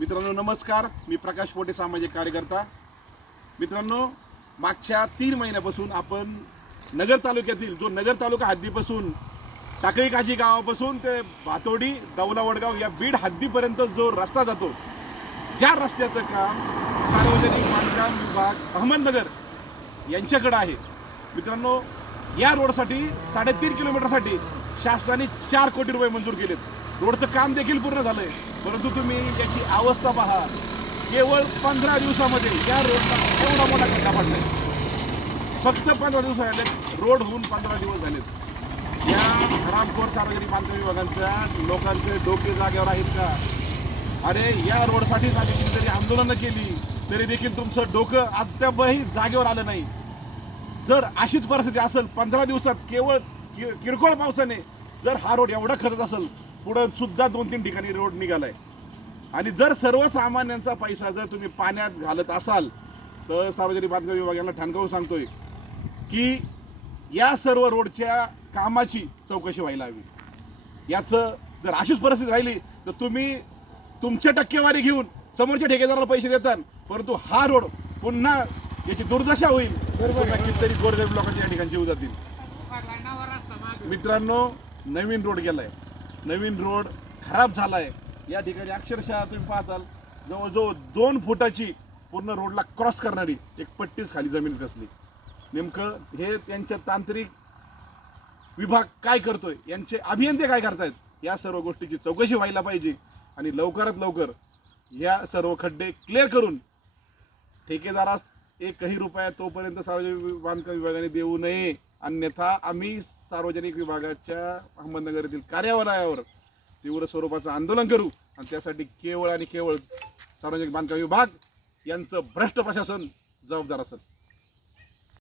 मित्रांनो नमस्कार. मी प्रकाश पोटे सामाजिक कार्यकर्ता. मित्रांनो मागच्या तीन महिन्यापासून आपण नगर तालुक्यातील जो नगर तालुका हद्दीपासून टाकळी काजी गावापासून ते भातोडी दौलावडगाव या बीड हद्दीपर्यंत जो रस्ता जातो या रस्त्याचं काम सार्वजनिक बांधकाम विभाग अहमदनगर यांच्याकडं आहे. मित्रांनो या रोडसाठी साडेतीन किलोमीटरसाठी शासनाने चार कोटी रुपये मंजूर केलेत. रोडचं काम देखील पूर्ण झालं आहे परंतु तुम्ही याची अवस्था पहा. केवळ पंधरा दिवसामध्ये या रोडला एवढा मोठा खड्डा आहे फक्त पंधरा दिवस झाले. रोड होऊन पंधरा दिवस झालेत. या हरामखोर सार्वजनिक बांधकाम विभागांच्या लोकांचे डोके जागेवर आहेत का? अरे या रोडसाठीच आम्ही कितीतरी आंदोलनं केली तरी देखील तुमचं डोकं अद्यापही जागेवर आलं नाही. जर अशीच परिस्थिती असेल पंधरा दिवसात केवळ कि- किरकोळ पावसाने जर हा रोड एवढा खर्च असेल पुढं सुद्धा दोन तीन ठिकाणी रोड निघालाय. आणि जर सर्वसामान्यांचा पैसा जर तुम्ही पाण्यात घालत असाल तर सार्वजनिक बांधकाम विभाग यांना ठणकावून सांगतोय की या सर्व रोडच्या कामाची चौकशी व्हायला हवी. याचं जर अशीच परिस्थिती राहिली तर तुम्ही तुमच्या टक्केवारी घेऊन समोरच्या ठेकेदाराला पैसे देतात परंतु हा रोड पुन्हा याची दुर्दशा होईल. कितीतरी गोरगरीब लोकांच्या या ठिकाणी जीव जातील. मित्रांनो नवीन रोड गेलाय. नवीन रोड खराब झालाय. या ठिकाणी अक्षरशः तुम्ही पाहताल जवळजवळ दोन फुटाची पूर्ण रोडला क्रॉस करणारी एक पट्टीच खाली जमीन कसली नेमकं हे त्यांच्या तांत्रिक विभाग काय करतोय यांचे अभियंते काय करतायत या सर्व गोष्टीची चौकशी व्हायला पाहिजे आणि लवकरात लवकर या सर्व खड्डे क्लिअर करून ठेकेदारास एकही रुपया तोपर्यंत सार्वजनिक बांधकाम विभागाने देऊ नये. अन्यथा आम्ही सार्वजनिक विभागाच्या अहमदनगर येथील कार्यालयावर तीव्र स्वरूपाचं आंदोलन करू आणि त्यासाठी केवळ आणि केवळ सार्वजनिक बांधकाम विभाग यांचं भ्रष्ट प्रशासन जबाबदार असेल.